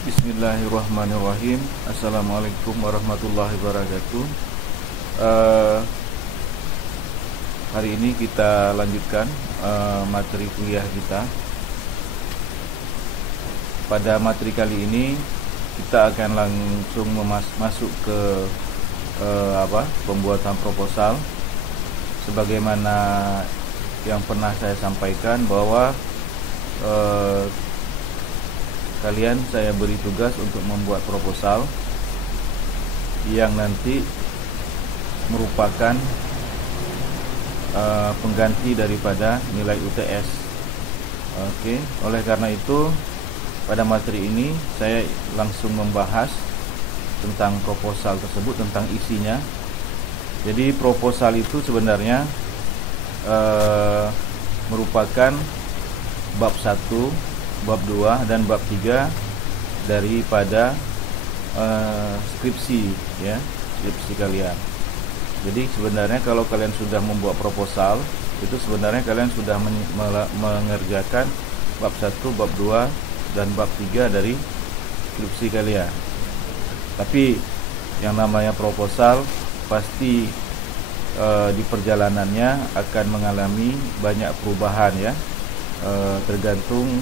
Bismillahirrahmanirrahim. Assalamualaikum warahmatullahi wabarakatuh. Eh, Hari ini kita lanjutkan materi kuliah kita. Pada materi kali ini kita akan langsung masuk ke pembuatan proposal. Sebagaimana yang pernah saya sampaikan bahwa kalian saya beri tugas untuk membuat proposal yang nanti merupakan pengganti daripada nilai UTS. Oke, oleh karena itu pada materi ini saya langsung membahas tentang proposal tersebut, tentang isinya. Jadi proposal itu sebenarnya merupakan bab 1, bab 2 dan bab 3 daripada skripsi ya, skripsi kalian. Jadi sebenarnya kalau kalian sudah membuat proposal, itu sebenarnya kalian sudah mengerjakan bab 1, bab 2 dan bab 3 dari skripsi kalian. Tapi yang namanya proposal pasti di perjalanannya akan mengalami banyak perubahan ya, tergantung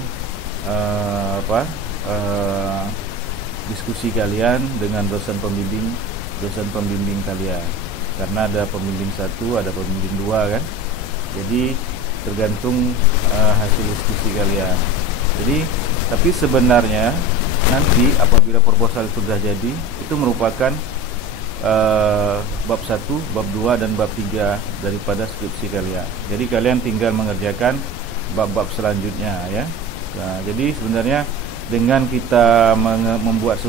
diskusi kalian dengan dosen pembimbing kalian, karena ada pembimbing 1, ada pembimbing 2 kan. Jadi tergantung hasil diskusi kalian. Jadi tapi sebenarnya nanti apabila proposal sudah jadi, itu merupakan bab 1, bab 2 dan bab 3 daripada skripsi kalian. Jadi kalian tinggal mengerjakan bab-bab selanjutnya ya. Nah, jadi sebenarnya dengan kita membuat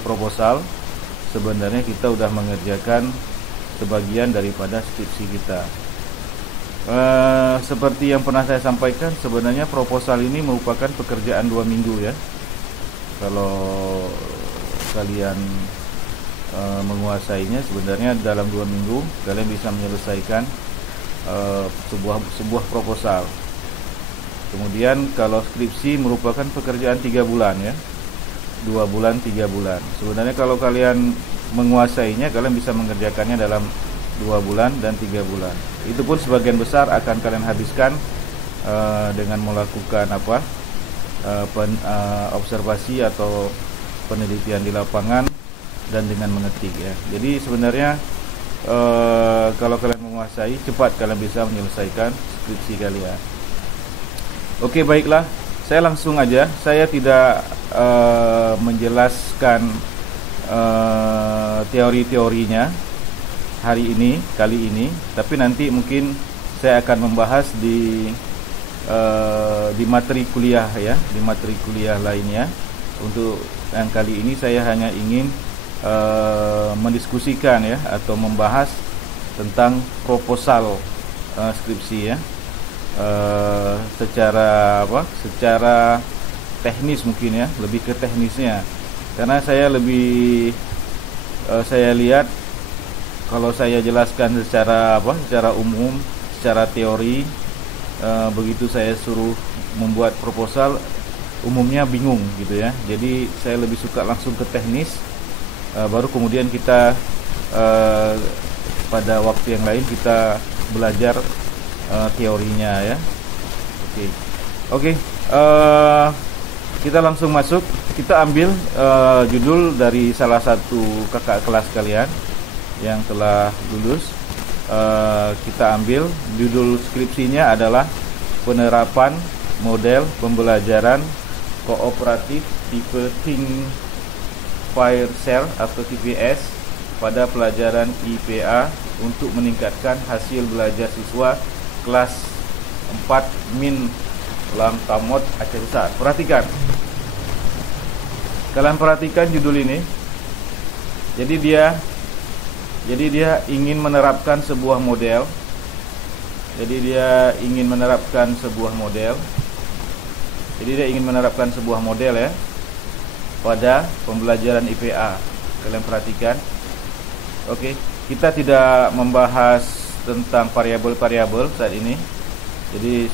proposal, sebenarnya kita sudah mengerjakan sebagian daripada skripsi kita. Seperti yang pernah saya sampaikan, sebenarnya proposal ini merupakan pekerjaan 2 minggu ya. Kalau kalian menguasainya, sebenarnya dalam 2 minggu kalian bisa menyelesaikan sebuah proposal. Kemudian kalau skripsi merupakan pekerjaan 3 bulan ya, 2 bulan 3 bulan. Sebenarnya kalau kalian menguasainya, kalian bisa mengerjakannya dalam 2 bulan dan 3 bulan. Itu pun sebagian besar akan kalian habiskan dengan melakukan observasi atau penelitian di lapangan dan dengan mengetik ya. Jadi sebenarnya kalau kalian menguasai, cepat kalian bisa menyelesaikan skripsi kalian. Oke, baiklah, saya langsung aja. Saya tidak menjelaskan teori-teorinya kali ini, tapi nanti mungkin saya akan membahas di materi kuliah ya, di materi kuliah lainnya. Untuk yang kali ini saya hanya ingin mendiskusikan ya, atau membahas tentang proposal skripsi ya. Secara teknis mungkin ya, lebih ke teknisnya, karena saya lihat kalau saya jelaskan secara umum, secara teori, begitu saya suruh membuat proposal, umumnya bingung gitu ya. Jadi saya lebih suka langsung ke teknis, baru kemudian kita pada waktu yang lain kita belajar teorinya ya. Oke, kita langsung masuk. Kita ambil judul dari salah satu kakak kelas kalian yang telah lulus. Kita ambil judul skripsinya adalah penerapan model pembelajaran kooperatif tipe Think Fire Cell atau TPS pada pelajaran IPA untuk meningkatkan hasil belajar siswa kelas 4 min Lam Tamot Aceh Besar. Perhatikan, kalian perhatikan judul ini. Jadi dia ingin menerapkan sebuah model. Jadi dia ingin menerapkan sebuah model ya pada pembelajaran IPA. Kalian perhatikan. Oke, kita tidak membahas tentang variabel-variabel saat ini. Jadi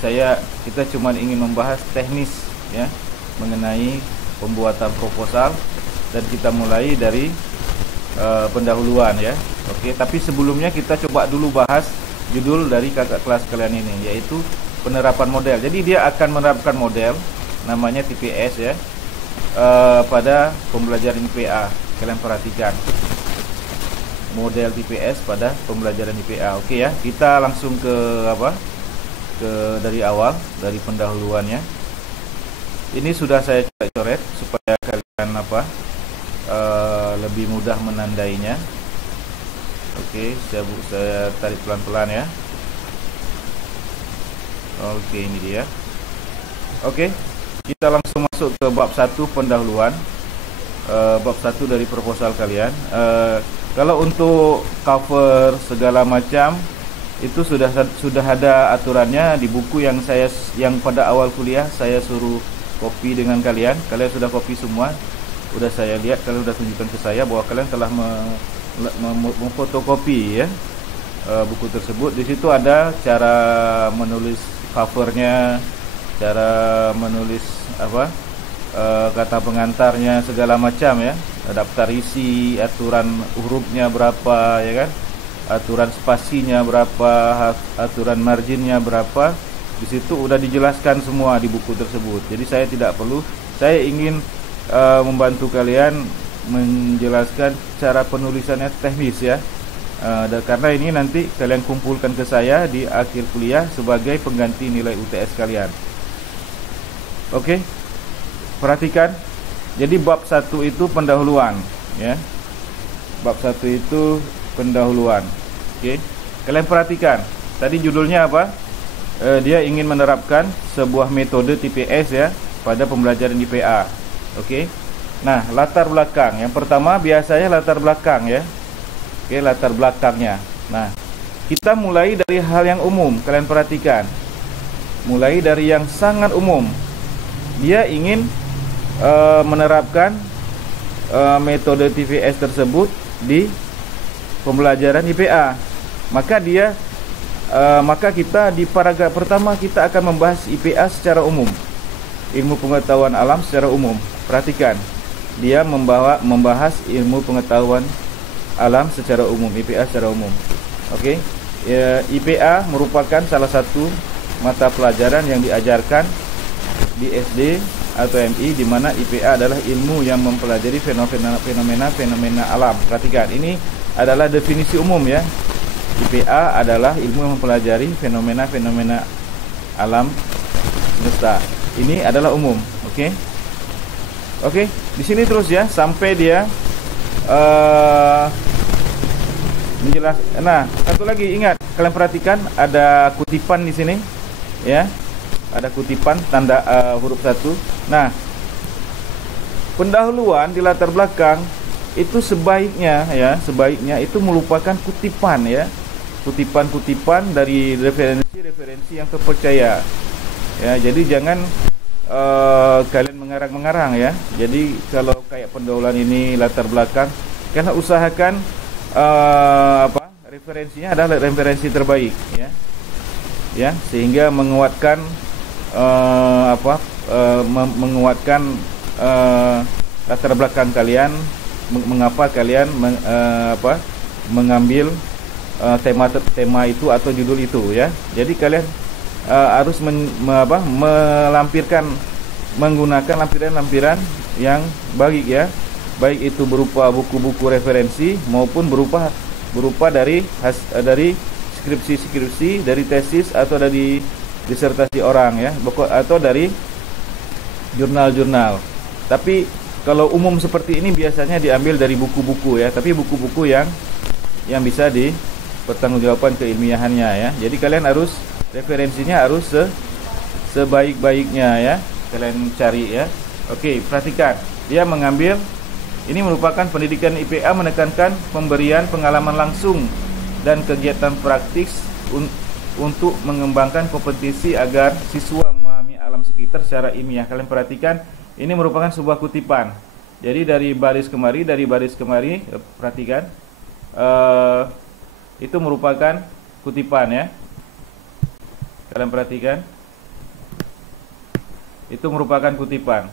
kita cuma ingin membahas teknis ya, mengenai pembuatan proposal dan kita mulai dari pendahuluan ya. Oke, tapi sebelumnya kita coba dulu bahas judul dari kakak kelas kalian ini, yaitu penerapan model. Jadi dia akan menerapkan model namanya TPS ya, pada pembelajaran IPA. Kalian perhatikan model TPS pada pembelajaran IPA. Oke ya, kita langsung ke dari awal, dari pendahuluannya. Ini sudah saya coret supaya kalian lebih mudah menandainya. Oke, saya tarik pelan-pelan ya. Oke, ini dia. Oke, kita langsung masuk ke bab 1 pendahuluan. Bab 1 dari proposal kalian. Kalau untuk cover segala macam itu sudah ada aturannya di buku yang pada awal kuliah saya suruh copy dengan kalian. Kalian sudah copy semua. Udah saya lihat, kalian sudah tunjukkan ke saya bahwa kalian telah memfotokopi ya buku tersebut. Di situ ada cara menulis covernya, cara menulis kata pengantarnya, segala macam ya, daftar isi, aturan hurufnya berapa ya kan, aturan spasinya berapa, aturan marginnya berapa. Di situ udah dijelaskan semua di buku tersebut. Jadi saya tidak perlu, saya ingin membantu kalian menjelaskan cara penulisannya teknis ya. Dan karena ini nanti kalian kumpulkan ke saya di akhir kuliah sebagai pengganti nilai UTS kalian. Oke, perhatikan. Jadi bab 1 itu pendahuluan ya. Bab 1 itu pendahuluan. Oke, kalian perhatikan. Tadi judulnya apa? Dia ingin menerapkan sebuah metode TPS ya pada pembelajaran IPA. Oke. Nah, latar belakang. Yang pertama biasanya latar belakang ya. Oke, latar belakangnya. Nah, kita mulai dari hal yang umum. Kalian perhatikan. Mulai dari yang sangat umum. Dia ingin menerapkan metode TPS tersebut di pembelajaran IPA. Maka kita di paragraf pertama kita akan membahas IPA secara umum. Ilmu pengetahuan alam secara umum. Perhatikan, dia membahas ilmu pengetahuan alam secara umum, IPA secara umum. Oke, IPA merupakan salah satu mata pelajaran yang diajarkan di SD atau MI, di mana IPA adalah ilmu yang mempelajari fenomena alam. Perhatikan, ini adalah definisi umum ya. IPA adalah ilmu yang mempelajari fenomena alam semesta. Ini adalah umum, oke? Oke, di sini terus ya sampai dia menjelaskan. Nah, satu lagi ingat, kalian perhatikan ada kutipan di sini, ya, ada kutipan tanda huruf 1. Nah, pendahuluan di latar belakang itu sebaiknya itu merupakan kutipan ya, kutipan-kutipan dari referensi yang terpercaya. Ya, jadi jangan kalian mengarang-mengarang ya. Jadi kalau kayak pendahuluan ini latar belakang, kalian usahakan referensinya adalah referensi terbaik ya. Ya, sehingga menguatkan menguatkan latar belakang kalian, mengapa kalian mengambil tema itu atau judul itu ya. Jadi kalian harus melampirkan, menggunakan lampiran-lampiran yang baik ya, baik itu berupa buku-buku referensi maupun berupa dari skripsi, dari tesis atau dari disertasi orang ya, atau dari jurnal-jurnal. Tapi kalau umum seperti ini biasanya diambil dari buku-buku ya, tapi buku-buku yang bisa dipertanggungjawabkan keilmiahannya ya. Jadi kalian harus referensinya harus sebaik-baiknya ya, kalian cari ya. Oke, perhatikan, dia mengambil, ini merupakan pendidikan IPA menekankan pemberian pengalaman langsung dan kegiatan praktis untuk mengembangkan kompetensi agar siswa memahami alam sekitar secara ilmiah. Kalian perhatikan, ini merupakan sebuah kutipan. Jadi dari baris kemari, perhatikan, itu merupakan kutipan ya. Kalian perhatikan, itu merupakan kutipan.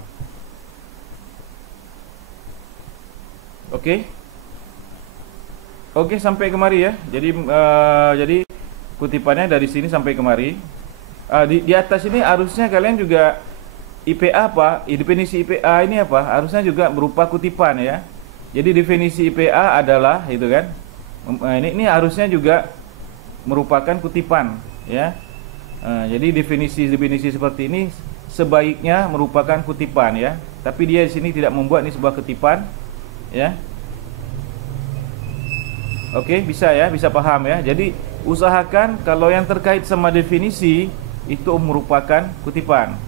Oke. Oke, sampai kemari ya. Jadi kutipannya dari sini sampai kemari. Di atas ini harusnya kalian juga IPA apa? Definisi IPA ini apa? Harusnya juga berupa kutipan ya. Jadi definisi IPA adalah itu kan. Ini harusnya juga merupakan kutipan ya. Jadi definisi seperti ini sebaiknya merupakan kutipan ya. Tapi dia di sini tidak membuat ini sebuah kutipan ya. Oke, bisa ya, bisa paham ya. Jadi usahakan kalau yang terkait sama definisi itu merupakan kutipan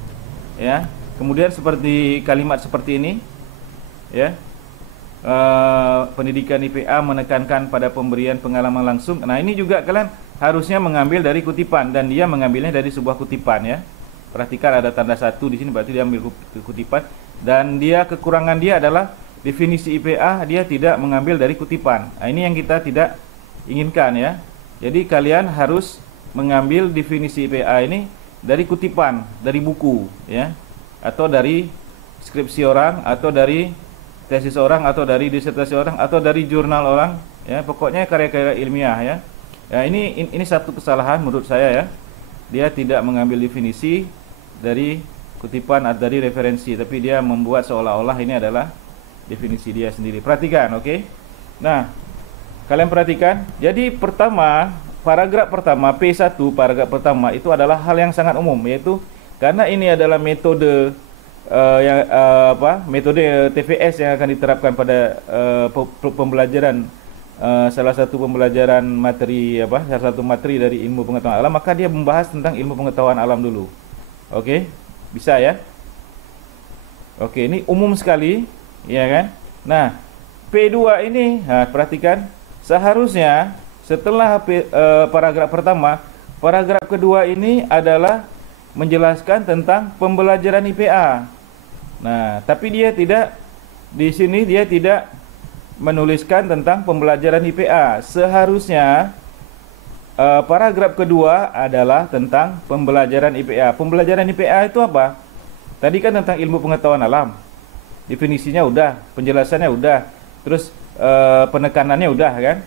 ya. Kemudian seperti kalimat seperti ini ya, pendidikan IPA menekankan pada pemberian pengalaman langsung. Nah, ini juga kalian harusnya mengambil dari kutipan, dan dia mengambilnya dari sebuah kutipan ya. Perhatikan ada tanda satu di sini, berarti dia ambil kutipan. Dan dia kekurangan dia adalah definisi IPA dia tidak mengambil dari kutipan. Nah, ini yang kita tidak inginkan ya. Jadi kalian harus mengambil definisi IPA ini dari kutipan, dari buku ya, atau dari skripsi orang, atau dari tesis orang, atau dari disertasi orang, atau dari jurnal orang ya. Pokoknya karya-karya ilmiah ya. Ya, ini satu kesalahan menurut saya ya. Dia tidak mengambil definisi dari kutipan atau dari referensi, tapi dia membuat seolah-olah ini adalah definisi dia sendiri. Perhatikan, oke? Nah, kalian perhatikan. Jadi pertama, paragraf pertama P1, paragraf pertama itu adalah hal yang sangat umum, yaitu karena ini adalah metode metode TVS yang akan diterapkan pada pembelajaran salah satu pembelajaran materi salah satu materi dari ilmu pengetahuan alam, maka dia membahas tentang ilmu pengetahuan alam dulu. Oke? Bisa ya? Oke, ini umum sekali. Ya kan? Nah, P2 ini, perhatikan, seharusnya setelah paragraf pertama, paragraf kedua ini adalah menjelaskan tentang pembelajaran IPA. Nah, tapi dia tidak, di sini dia tidak menuliskan tentang pembelajaran IPA. Seharusnya paragraf kedua adalah tentang pembelajaran IPA. Pembelajaran IPA itu apa? Tadi kan tentang ilmu pengetahuan alam. Definisinya udah, penjelasannya udah, terus penekanannya udah kan.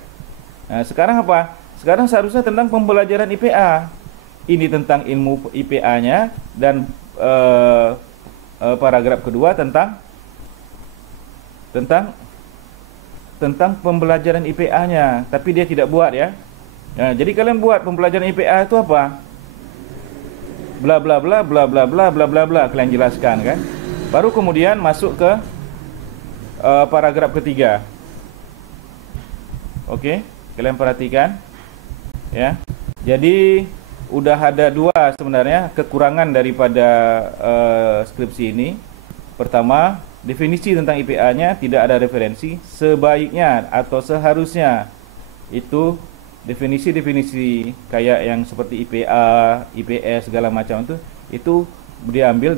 Nah, sekarang apa? Sekarang seharusnya tentang pembelajaran IPA. Ini tentang ilmu IPA-nya, dan paragraf kedua tentang pembelajaran IPA-nya, tapi dia tidak buat ya. Nah, jadi kalian buat pembelajaran IPA itu apa? Bla bla bla bla bla bla bla bla bla, kalian jelaskan kan. Baru kemudian masuk ke paragraf ketiga. Oke, kalian perhatikan ya. Jadi udah ada dua sebenarnya kekurangan daripada skripsi ini. Pertama, definisi tentang IPA-nya tidak ada referensi. Sebaiknya atau seharusnya itu definisi-definisi kayak yang seperti IPA, IPS segala macam itu diambil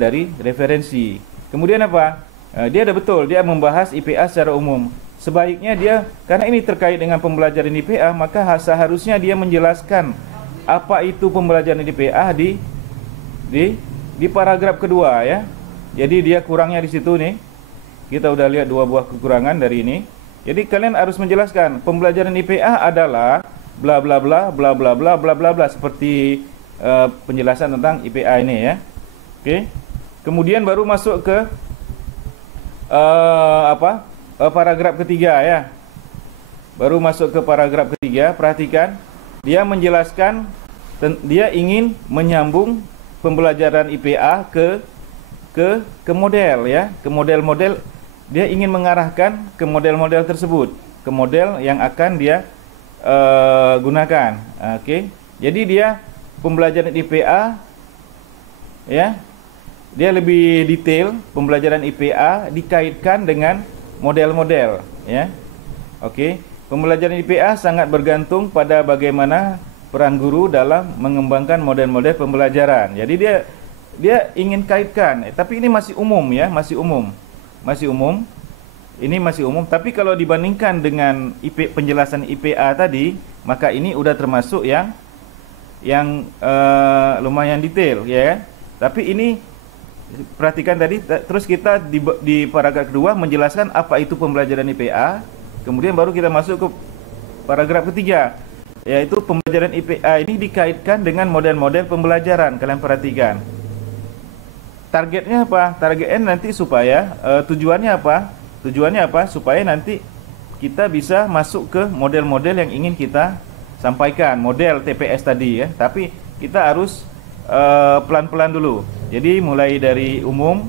dari referensi. Kemudian apa? Dia ada betul, dia membahas IPA secara umum. Sebaiknya dia, karena ini terkait dengan pembelajaran IPA, maka seharusnya dia menjelaskan apa itu pembelajaran IPA di paragraf kedua ya. Jadi dia kurangnya di situ nih. Kita udah lihat dua buah kekurangan dari ini. Jadi kalian harus menjelaskan pembelajaran IPA adalah bla bla bla bla bla bla bla bla bla, seperti penjelasan tentang IPA ini ya. Oke. Kemudian baru masuk ke paragraf ketiga ya. Baru masuk ke paragraf ketiga. Perhatikan, dia menjelaskan, dia ingin menyambung pembelajaran IPA ke model ya, ke model-model. Dia ingin mengarahkan ke model-model tersebut, ke model yang akan dia gunakan. Oke. Jadi dia pembelajaran IPA ya, dia lebih detail. Pembelajaran IPA dikaitkan dengan model-model ya. Oke. Pembelajaran IPA sangat bergantung pada bagaimana peran guru dalam mengembangkan model-model pembelajaran. Jadi dia ingin kaitkan, tapi ini masih umum ya, masih umum. Ini masih umum, tapi kalau dibandingkan dengan penjelasan IPA tadi, maka ini udah termasuk yang lumayan detail ya. Tapi ini Perhatikan tadi, terus kita di paragraf kedua menjelaskan apa itu pembelajaran IPA, kemudian baru kita masuk ke paragraf ketiga, yaitu pembelajaran IPA ini dikaitkan dengan model-model pembelajaran. Kalian perhatikan. Targetnya apa? Targetnya nanti supaya tujuannya apa? Tujuannya apa? Supaya nanti kita bisa masuk ke model-model yang ingin kita sampaikan, model TPS tadi ya. Tapi kita harus pelan-pelan dulu. Jadi mulai dari umum,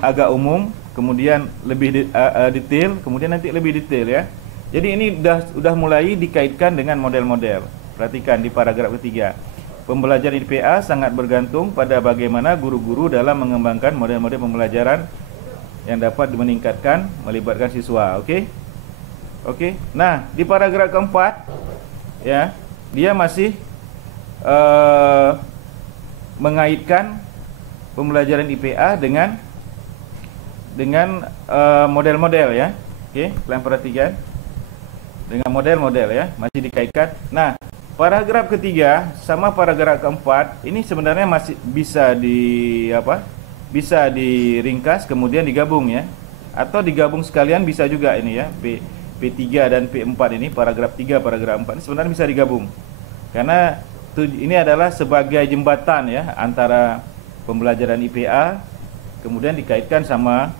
agak umum, kemudian lebih detail, kemudian nanti lebih detail ya. Jadi ini udah mulai dikaitkan dengan model-model. Perhatikan di paragraf ketiga. Pembelajaran IPA sangat bergantung pada bagaimana guru-guru dalam mengembangkan model-model pembelajaran yang dapat meningkatkan, melibatkan siswa. Oke? Oke. Nah, di paragraf keempat ya, dia masih mengaitkan pembelajaran IPA dengan model-model ya. Oke, kalian perhatikan. Dengan model-model ya, masih dikaitkan. Nah, paragraf ketiga sama paragraf keempat ini sebenarnya masih bisa bisa diringkas kemudian digabung ya, atau digabung sekalian bisa juga ini ya. P3 dan P4 ini, paragraf 3, paragraf 4 ini sebenarnya bisa digabung. Karena ini adalah sebagai jembatan ya antara pembelajaran IPA kemudian dikaitkan sama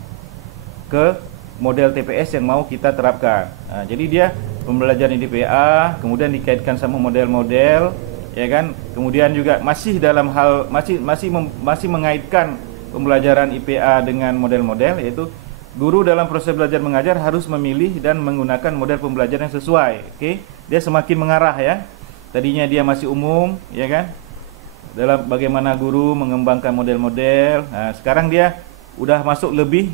ke model TPS yang mau kita terapkan. Nah, jadi dia pembelajaran IPA kemudian dikaitkan sama model-model ya kan, kemudian juga masih dalam hal masih mengaitkan pembelajaran IPA dengan model-model, yaitu guru dalam proses belajar mengajar harus memilih dan menggunakan model pembelajaran yang sesuai. Oke, dia semakin mengarah ya. Tadinya dia masih umum ya kan, dalam bagaimana guru mengembangkan model-model. Nah, sekarang dia udah masuk lebih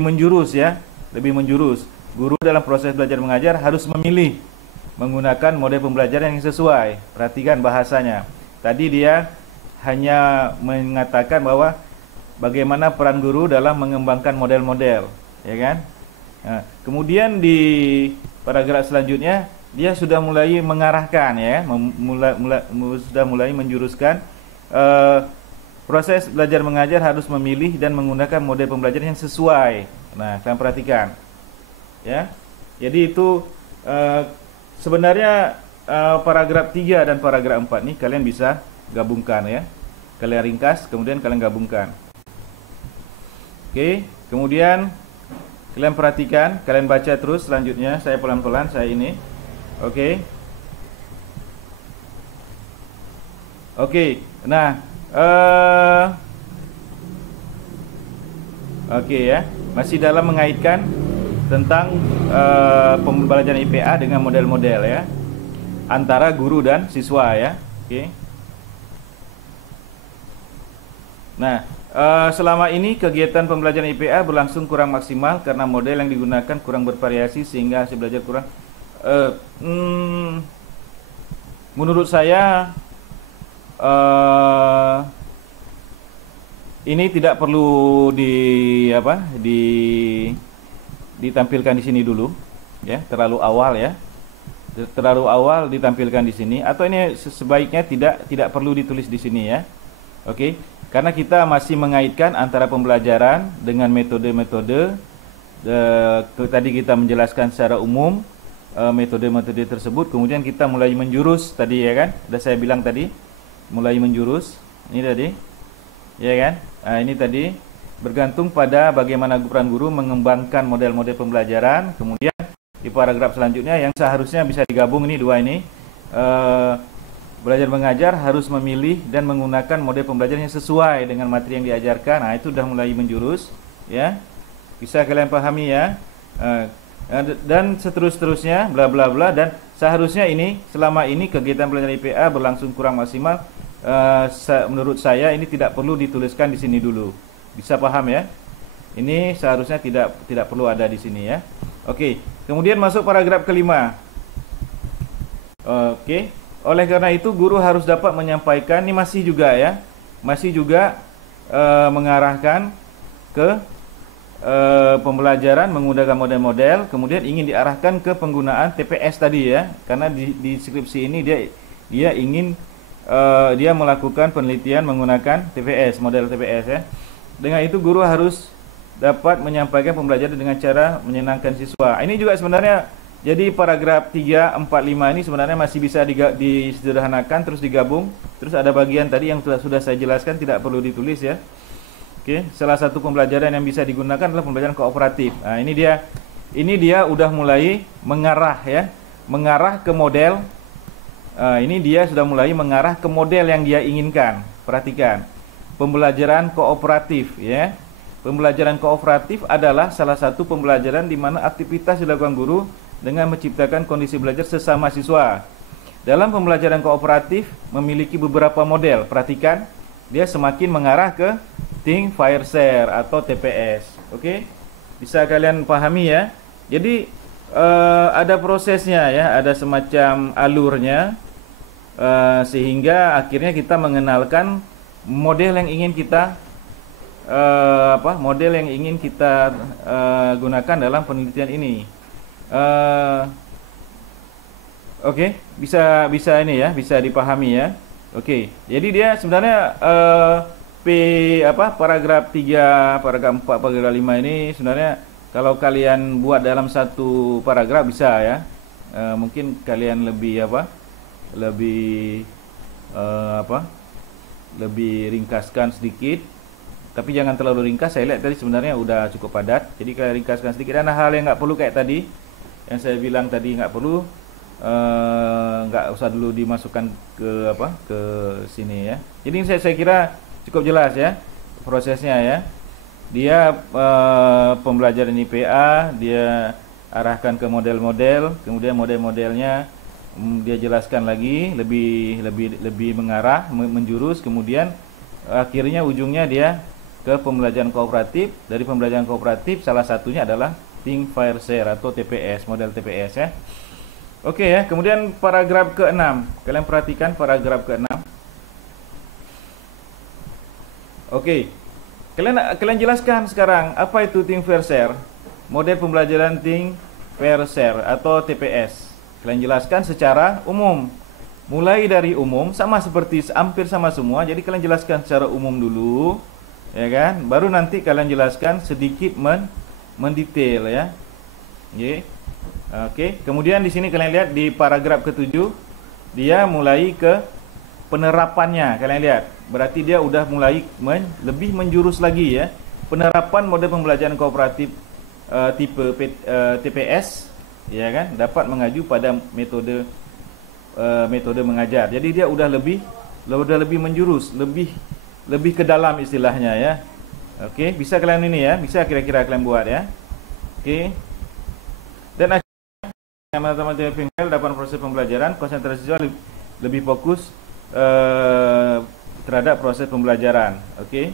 menjurus ya, lebih menjurus. Guru dalam proses belajar mengajar harus memilih menggunakan model pembelajaran yang sesuai. Perhatikan bahasanya. Tadi dia hanya mengatakan bahwa bagaimana peran guru dalam mengembangkan model-model, ya kan? Nah, kemudian di paragraf selanjutnya dia sudah mulai mengarahkan ya, sudah mulai menjuruskan proses belajar mengajar harus memilih dan menggunakan model pembelajaran yang sesuai. Nah, kalian perhatikan ya. Jadi itu sebenarnya paragraf 3 dan paragraf 4 nih kalian bisa gabungkan ya. Kalian ringkas kemudian kalian gabungkan. Oke, kemudian kalian perhatikan, kalian baca terus selanjutnya. Saya pelan-pelan, saya ini. Oke. Oke. Nah, oke ya. Masih dalam mengaitkan tentang pembelajaran IPA dengan model-model ya, antara guru dan siswa ya. Oke. Nah, selama ini kegiatan pembelajaran IPA berlangsung kurang maksimal karena model yang digunakan kurang bervariasi sehingga hasil belajar kurang. Menurut saya ini tidak perlu ditampilkan di sini dulu ya, terlalu awal ya. Terlalu awal ditampilkan di sini, atau ini sebaiknya tidak perlu ditulis di sini ya. Oke. Karena kita masih mengaitkan antara pembelajaran dengan metode-metode. Tadi kita menjelaskan secara umum metode-metode tersebut, kemudian kita mulai menjurus tadi ya kan. Sudah saya bilang tadi, mulai menjurus. Ini tadi, ya kan. Nah, ini tadi bergantung pada bagaimana peran guru mengembangkan model-model pembelajaran. Kemudian di paragraf selanjutnya yang seharusnya bisa digabung ini dua ini. Belajar mengajar harus memilih dan menggunakan model pembelajaran yang sesuai dengan materi yang diajarkan. Nah, itu sudah mulai menjurus ya. Bisa kalian pahami ya. Dan seterusnya bla bla bla, dan seharusnya ini selama ini kegiatan pelajaran IPA berlangsung kurang maksimal. Menurut saya ini tidak perlu dituliskan di sini dulu. Bisa paham ya? Ini seharusnya tidak perlu ada di sini ya. Oke, kemudian masuk paragraf kelima. Oke. Oleh karena itu guru harus dapat menyampaikan, ini masih juga ya, mengarahkan ke pembelajaran menggunakan model-model, kemudian ingin diarahkan ke penggunaan TPS tadi ya, karena di skripsi ini dia ingin dia melakukan penelitian menggunakan TPS, model TPS ya. Dengan itu guru harus dapat menyampaikan pembelajaran dengan cara menyenangkan siswa. Ini juga sebenarnya jadi paragraf 3, 4, 5 ini sebenarnya masih bisa disederhanakan terus digabung. Terus ada bagian tadi yang sudah saya jelaskan tidak perlu ditulis ya. Oke, salah satu pembelajaran yang bisa digunakan adalah pembelajaran kooperatif. Nah, ini dia udah mulai mengarah ya, mengarah ke model. Ini dia sudah mulai mengarah ke model yang dia inginkan. Perhatikan, pembelajaran kooperatif ya. Pembelajaran kooperatif adalah salah satu pembelajaran di mana aktivitas dilakukan guru dengan menciptakan kondisi belajar sesama siswa. Dalam pembelajaran kooperatif memiliki beberapa model. Perhatikan, dia semakin mengarah ke Think, Fire, Share atau TPS. Oke, bisa kalian pahami ya. Jadi ada prosesnya ya, ada semacam alurnya. Sehingga akhirnya kita mengenalkan model yang ingin kita gunakan dalam penelitian ini. Oke, bisa ini ya, bisa dipahami ya. Oke, jadi dia sebenarnya paragraf 3, paragraf 4, paragraf 5 ini sebenarnya kalau kalian buat dalam satu paragraf bisa ya. Mungkin kalian lebih ringkaskan sedikit, tapi jangan terlalu ringkas. Saya lihat tadi sebenarnya udah cukup padat, jadi kalian ringkaskan sedikit. Dan hal yang nggak perlu kayak tadi yang saya bilang tadi nggak perlu, nggak usah dulu dimasukkan ke sini ya. Jadi saya kira cukup jelas ya prosesnya ya. Dia pembelajaran IPA dia arahkan ke model-model, kemudian model-modelnya dia jelaskan lagi lebih mengarah, menjurus, kemudian akhirnya ujungnya dia ke pembelajaran kooperatif. Dari pembelajaran kooperatif salah satunya adalah Think, Fire, Share atau TPS, model TPS ya. Oke ya, kemudian paragraf ke-6. Kalian perhatikan paragraf ke-6. Oke. Kalian jelaskan sekarang apa itu Think, Fire, Share. Model pembelajaran Think, Fire, Share atau TPS. Kalian jelaskan secara umum. Mulai dari umum sama seperti hampir sama semua. Jadi kalian jelaskan secara umum dulu, ya kan? Baru nanti kalian jelaskan sedikit mendetail ya. Oke. Kemudian di sini kalian lihat di paragraf ke-7 dia mulai ke penerapannya. Kalian lihat. Berarti dia udah mulai lebih menjurus lagi ya. Penerapan model pembelajaran kooperatif tipe TPS, ya kan, dapat mengacu pada metode mengajar. Jadi dia udah lebih menjurus, lebih ke dalam istilahnya ya. Oke, bisa kalian ini ya, bisa kira-kira kalian buat ya. Oke. Dan akhirnya teman-teman dapat proses pembelajaran, konsentrasi siswa lebih fokus terhadap proses pembelajaran. Oke.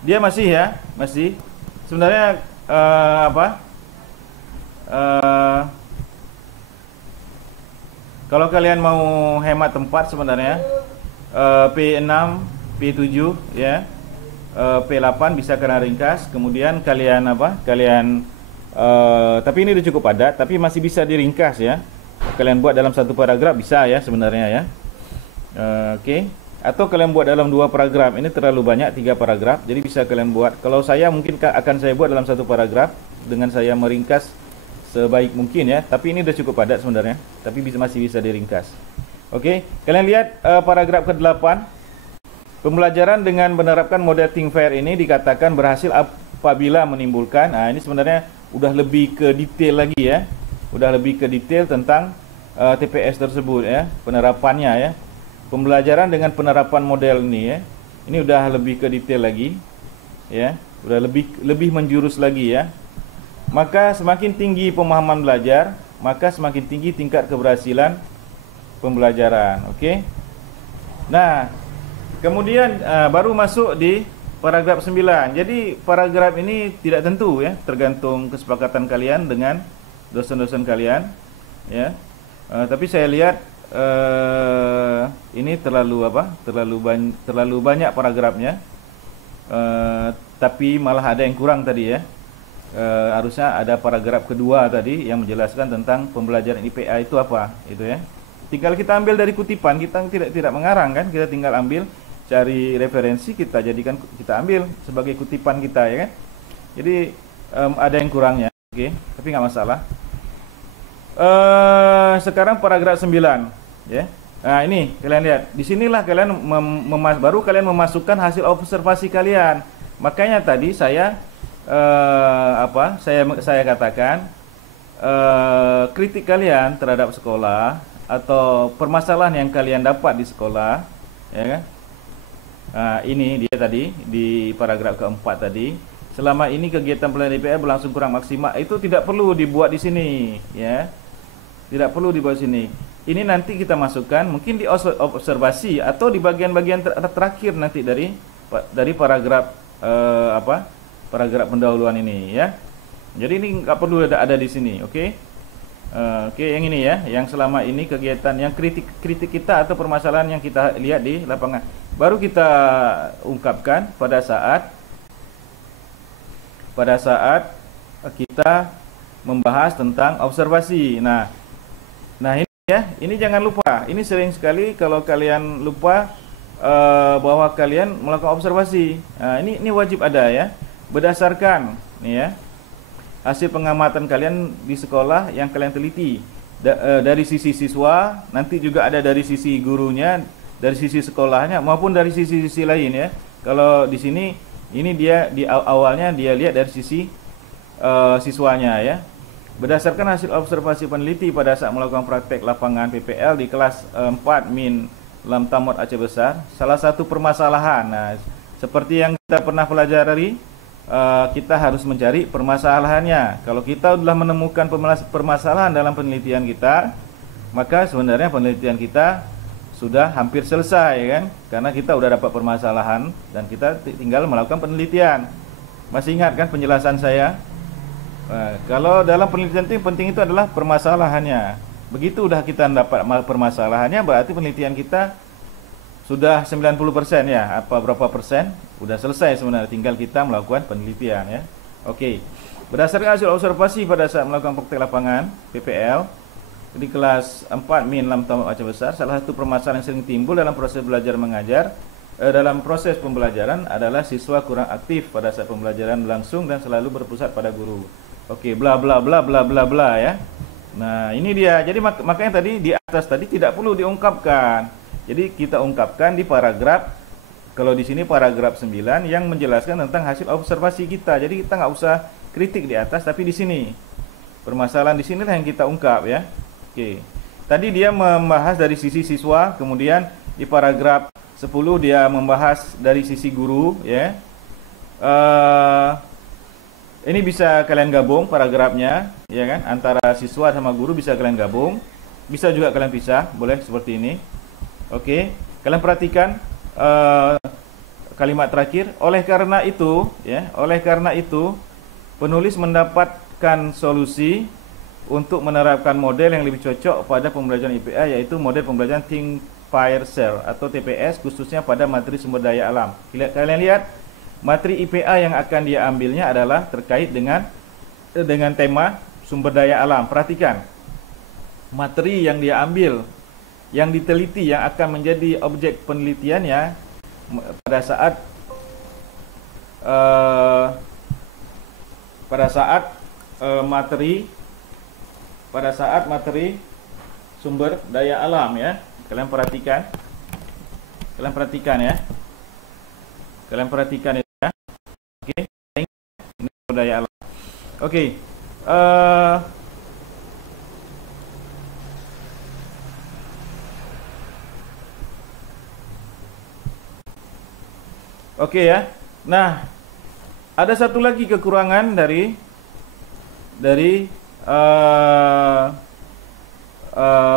Dia masih sebenarnya kalau kalian mau hemat tempat sebenarnya P6, P7 ya, P8 bisa kena ringkas. Kemudian kalian tapi ini udah cukup padat, tapi masih bisa diringkas ya. Kalian buat dalam satu paragraf bisa ya sebenarnya ya. Oke. Atau kalian buat dalam 2 paragraf. Ini terlalu banyak, 3 paragraf. Jadi bisa kalian buat. Kalau saya mungkin akan saya buat dalam satu paragraf dengan saya meringkas sebaik mungkin ya. Tapi ini udah cukup padat sebenarnya. Tapi masih bisa diringkas. Oke. Kalian lihat paragraf ke-8. Pembelajaran dengan menerapkan model Think Fair ini dikatakan berhasil apabila menimbulkan. Nah, ini sebenarnya udah lebih ke detail lagi ya. Udah lebih ke detail tentang TPS tersebut ya, penerapannya ya. Pembelajaran dengan penerapan model ini ya. Ini udah lebih ke detail lagi ya, udah lebih menjurus lagi ya. Maka semakin tinggi pemahaman belajar, maka semakin tinggi tingkat keberhasilan pembelajaran. Oke. Nah, kemudian baru masuk di paragraf 9. Jadi paragraf ini tidak tentu ya, tergantung kesepakatan kalian dengan dosen-dosen kalian ya. Tapi saya lihat ini terlalu banyak paragrafnya, tapi malah ada yang kurang tadi ya. Harusnya ada paragraf kedua tadi yang menjelaskan tentang pembelajaran IPA itu apa, itu ya. tinggal kita ambil dari kutipan, kita tidak mengarang kan, kita tinggal ambil, cari referensi, kita jadikan, kita ambil sebagai kutipan kita ya kan. Jadi ada yang kurangnya, oke, tapi nggak masalah. Sekarang paragraf 9 ya. Nah ini kalian lihat, disinilah kalian baru kalian memasukkan hasil observasi kalian. Makanya tadi saya saya katakan kritik kalian terhadap sekolah atau permasalahan yang kalian dapat di sekolah, ya kan? Nah, ini dia tadi di paragraf keempat tadi. Selama ini kegiatan pelayanan IPA berlangsung kurang maksimal, itu tidak perlu dibuat di sini, ya. Tidak perlu dibuat di sini. Ini nanti kita masukkan mungkin di observasi atau di bagian-bagian terakhir nanti dari paragraf paragraf pendahuluan ini ya. Jadi ini nggak perlu ada di sini, oke? Oke, yang ini ya, yang selama ini kegiatan yang kritik kita atau permasalahan yang kita lihat di lapangan, baru kita ungkapkan pada saat kita membahas tentang observasi. Nah ini ya, ini jangan lupa. Ini sering sekali kalau kalian lupa bahwa kalian melakukan observasi. Nah, ini wajib ada ya. Berdasarkan nih ya, hasil pengamatan kalian di sekolah yang kalian teliti dari sisi siswa, nanti juga ada dari sisi gurunya, dari sisi sekolahnya maupun dari sisi lain ya. Kalau di sini ini dia di awalnya dia lihat dari sisi siswanya ya. Berdasarkan hasil observasi peneliti pada saat melakukan praktek lapangan PPL di kelas 4 min Lam Tamot Aceh Besar, salah satu permasalahan, nah, seperti yang kita pernah pelajari, kita harus mencari permasalahannya. Kalau kita sudah menemukan permasalahan dalam penelitian kita, maka sebenarnya penelitian kita sudah hampir selesai kan, karena kita sudah dapat permasalahan dan kita tinggal melakukan penelitian. Masih ingat kan penjelasan saya? Kalau dalam penelitian itu yang penting itu adalah permasalahannya. Begitu udah kita dapat permasalahannya, berarti penelitian kita sudah 90% ya. Apa berapa persen? Udah selesai sebenarnya, tinggal kita melakukan penelitian ya. Oke. Berdasarkan hasil observasi pada saat melakukan praktek lapangan PPL di kelas 4 min Lam Tamot Aceh Besar, salah satu permasalahan yang sering timbul dalam proses belajar mengajar dalam proses pembelajaran adalah siswa kurang aktif pada saat pembelajaran berlangsung dan selalu berpusat pada guru. Oke, bla bla bla bla bla bla ya. Nah, ini dia. Jadi makanya tadi di atas tadi tidak perlu diungkapkan. Jadi kita ungkapkan di paragraf, kalau di sini paragraf 9 yang menjelaskan tentang hasil observasi kita. Jadi kita nggak usah kritik di atas, tapi di sini permasalahan di sinilah yang kita ungkap ya. Oke. Tadi dia membahas dari sisi siswa, kemudian di paragraf 10 dia membahas dari sisi guru ya. Ini bisa kalian gabung paragrafnya, ya kan? Antara siswa sama guru bisa kalian gabung, bisa juga kalian pisah, boleh seperti ini. Oke, kalian perhatikan kalimat terakhir. Oleh karena itu, ya, penulis mendapatkan solusi untuk menerapkan model yang lebih cocok pada pembelajaran IPA, yaitu model pembelajaran Think, Pair, Share atau TPS, khususnya pada materi sumber daya alam. Kalian lihat. Materi IPA yang akan dia ambilnya adalah terkait dengan tema sumber daya alam. Perhatikan, materi yang dia ambil, yang diteliti, yang akan menjadi objek penelitiannya pada saat materi sumber daya alam ya. Kalian perhatikan ya. Kalian perhatikan ya. Oke, ini daya alam. Oke, oke ya. Nah, ada satu lagi kekurangan dari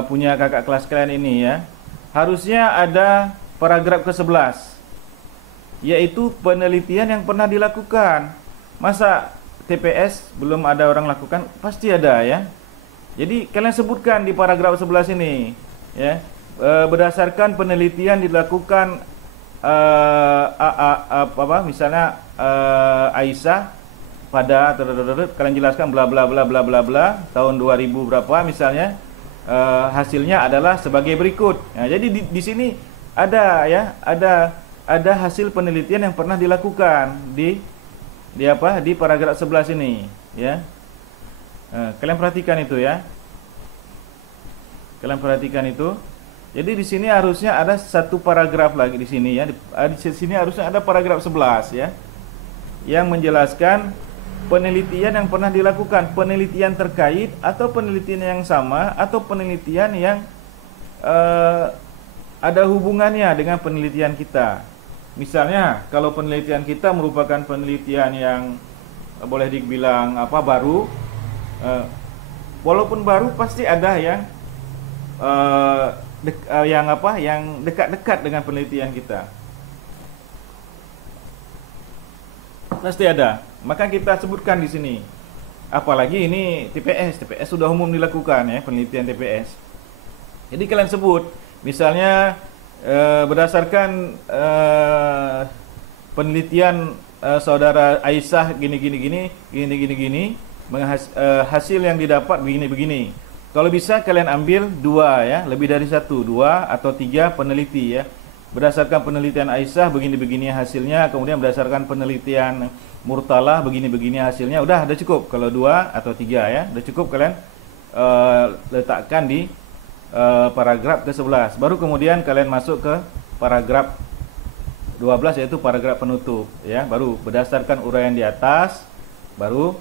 punya kakak kelas kalian ini ya. Harusnya ada paragraf ke-11. Yaitu penelitian yang pernah dilakukan. Masa TPS belum ada orang lakukan? Pasti ada ya. Jadi kalian sebutkan di paragraf 11 ini ya, berdasarkan penelitian dilakukan misalnya Aisyah pada kalian jelaskan bla bla bla bla bla bla tahun 2000 berapa misalnya. hasilnya adalah sebagai berikut. Nah, jadi di sini ada ya, ada hasil penelitian yang pernah dilakukan di paragraf 11 ini, ya. Kalian perhatikan itu ya. Kalian perhatikan itu. Jadi di sini harusnya ada satu paragraf lagi di sini ya. Di sini harusnya ada paragraf 11 ya. Yang menjelaskan penelitian yang pernah dilakukan, penelitian terkait atau penelitian yang sama atau penelitian yang ada hubungannya dengan penelitian kita. Misalnya kalau penelitian kita merupakan penelitian yang boleh dibilang baru, walaupun baru pasti ada yang yang dekat-dekat dengan penelitian kita. Pasti ada. Maka kita sebutkan di sini. Apalagi ini TPS sudah umum dilakukan ya, penelitian TPS. Jadi kalian sebut, misalnya berdasarkan penelitian saudara Aisyah gini, hasil yang didapat begini. Kalau bisa kalian ambil 2 ya, lebih dari 1, 2 atau 3 peneliti ya. Berdasarkan penelitian Aisyah begini hasilnya, kemudian berdasarkan penelitian Murtalah begini hasilnya. Udah cukup kalau 2 atau 3 ya. Udah cukup kalian letakkan di paragraf ke-11. Baru kemudian kalian masuk ke paragraf 12 yaitu paragraf penutup ya. Baru berdasarkan uraian di atas baru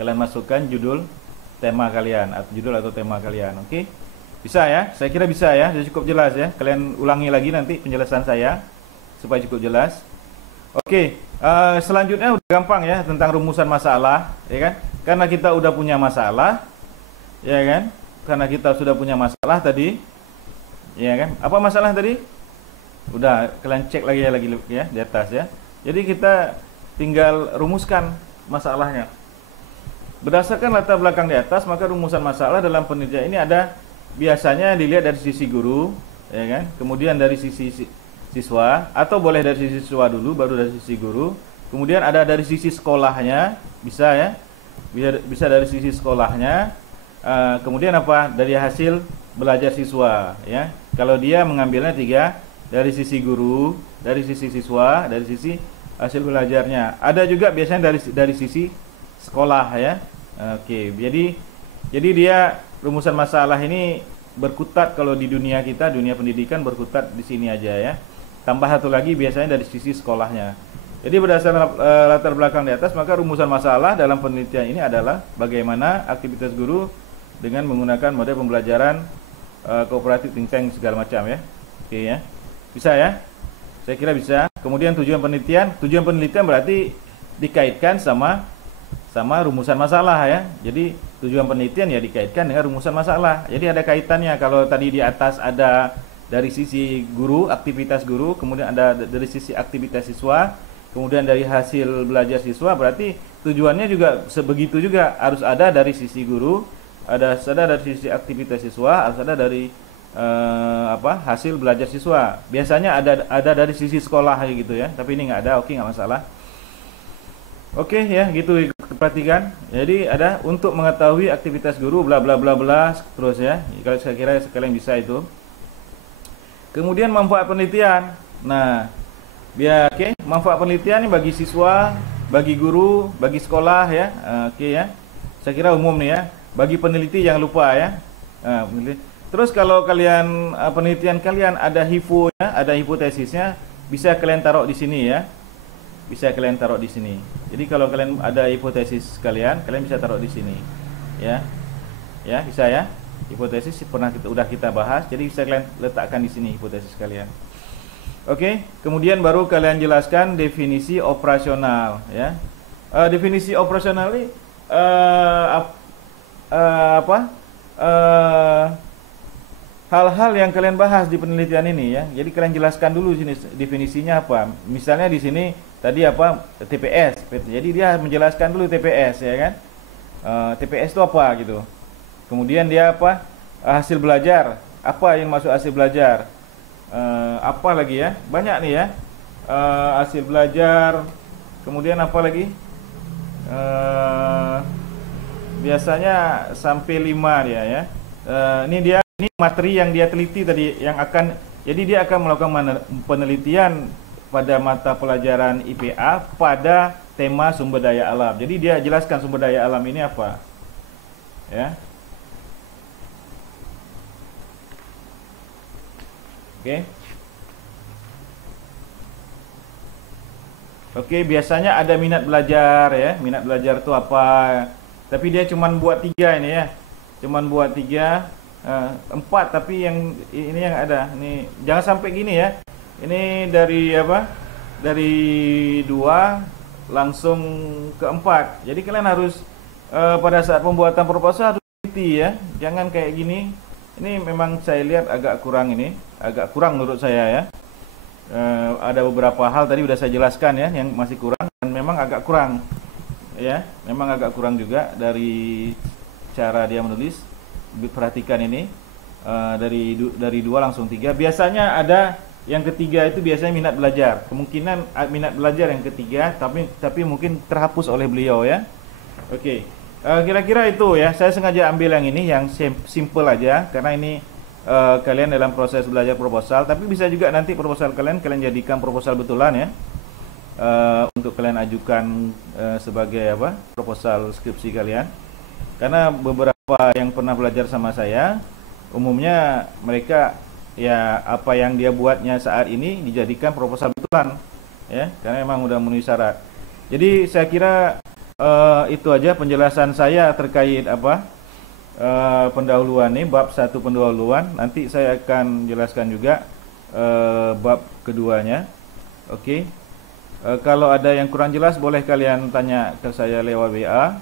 kalian masukkan judul tema kalian atau judul atau tema kalian. Oke. Bisa ya? Saya kira bisa ya. Sudah cukup jelas ya. Kalian ulangi lagi nanti penjelasan saya supaya cukup jelas. Oke. Selanjutnya udah gampang ya tentang rumusan masalah, ya kan? Karena kita udah punya masalah, ya kan? Karena kita sudah punya masalah tadi, ya kan? Apa masalah tadi? Udah kalian cek lagi ya di atas ya. Jadi kita tinggal rumuskan masalahnya. Berdasarkan latar belakang di atas, maka rumusan masalah dalam penelitian ini ada biasanya dilihat dari sisi guru, ya kan? Kemudian dari sisi siswa, atau boleh dari sisi siswa dulu, baru dari sisi guru. Kemudian ada dari sisi sekolahnya, bisa ya, bisa dari sisi sekolahnya. Kemudian dari hasil belajar siswa, ya. Kalau dia mengambilnya 3, dari sisi guru, dari sisi siswa, dari sisi hasil belajarnya. Ada juga biasanya dari sisi sekolah ya. Oke, jadi dia rumusan masalah ini berkutat kalau di dunia kita, dunia pendidikan berkutat di sini aja ya. Tambah satu lagi biasanya dari sisi sekolahnya. Jadi berdasarkan latar belakang di atas, maka rumusan masalah dalam penelitian ini adalah bagaimana aktivitas guru dengan menggunakan model pembelajaran kooperatif, think tank segala macam ya. Oke ya. Bisa ya? Saya kira bisa. Kemudian tujuan penelitian berarti dikaitkan sama rumusan masalah ya. Jadi tujuan penelitian ya dikaitkan dengan rumusan masalah. Jadi ada kaitannya. Kalau tadi di atas ada dari sisi guru, aktivitas guru, kemudian ada dari sisi aktivitas siswa, kemudian dari hasil belajar siswa, berarti tujuannya juga sebegitu juga, harus ada dari sisi guru, ada dari sisi aktivitas siswa, harus ada dari hasil belajar siswa. Biasanya ada dari sisi sekolah gitu ya, tapi ini nggak ada. Oke, nggak masalah. Oke ya, gitu perhatikan. Jadi ada untuk mengetahui aktivitas guru bla bla bla bla terus ya. Kalau saya kira kalian bisa itu. Kemudian manfaat penelitian. Nah, manfaat penelitian ini bagi siswa, bagi guru, bagi sekolah ya. Oke ya. Saya kira umum nih ya. Bagi peneliti jangan lupa ya. Terus kalau kalian penelitian kalian ada hiponya, ada hipotesisnya, bisa kalian taruh di sini ya. Bisa kalian taruh di sini. Jadi kalau kalian ada hipotesis kalian bisa taruh di sini. Ya. Ya, bisa ya. Hipotesis udah kita bahas, jadi bisa kalian letakkan di sini hipotesis kalian. Oke, kemudian baru kalian jelaskan definisi operasional ya. Definisi operasional ini hal-hal yang kalian bahas di penelitian ini ya. Jadi kalian jelaskan dulu sini definisinya apa. Misalnya di sini tadi TPS. Jadi dia menjelaskan dulu TPS ya kan. TPS itu apa gitu. Kemudian dia hasil belajar. Apa yang masuk hasil belajar? Apa lagi ya? Banyak nih ya. Hasil belajar. Kemudian apa lagi? Biasanya sampai 5 dia ya. Ini materi yang dia teliti tadi yang akan, jadi dia akan melakukan penelitian pada mata pelajaran IPA pada tema sumber daya alam. Jadi dia jelaskan sumber daya alam ini apa, ya. Oke. Oke, biasanya ada minat belajar ya. Minat belajar itu apa? Tapi dia cuman buat 3 ini ya. Cuman buat 3, 4, tapi yang ini yang ada. Nih, jangan sampai gini ya. Ini dari apa? Dari 2 langsung ke 4. Jadi kalian harus pada saat pembuatan proposal harus teliti ya. Jangan kayak gini. Ini memang saya lihat agak kurang ini, agak kurang menurut saya ya. Ada beberapa hal tadi udah saya jelaskan ya, yang masih kurang dan memang agak kurang ya, memang agak kurang juga dari cara dia menulis. Perhatikan ini, dari 2 langsung 3. Biasanya ada yang ketiga itu biasanya minat belajar. Kemungkinan minat belajar yang ketiga, tapi mungkin terhapus oleh beliau ya. Oke. Kira-kira itu ya, saya sengaja ambil yang ini yang simple aja karena ini kalian dalam proses belajar proposal, tapi bisa juga nanti proposal kalian jadikan proposal betulan ya, untuk kalian ajukan sebagai apa, proposal skripsi kalian. Karena beberapa yang pernah belajar sama saya, umumnya mereka ya apa yang dia buatnya saat ini dijadikan proposal betulan ya, karena memang udah memenuhi syarat. Jadi saya kira itu aja penjelasan saya terkait apa, pendahuluan nih, bab 1 pendahuluan. Nanti saya akan jelaskan juga bab keduanya. Oke. Kalau ada yang kurang jelas boleh kalian tanya ke saya lewat WA,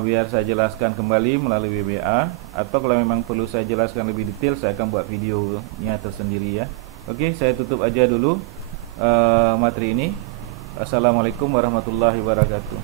biar saya jelaskan kembali melalui WA, atau kalau memang perlu saya jelaskan lebih detail saya akan buat videonya tersendiri ya. Oke, saya tutup aja dulu materi ini. Assalamualaikum warahmatullahi wabarakatuh.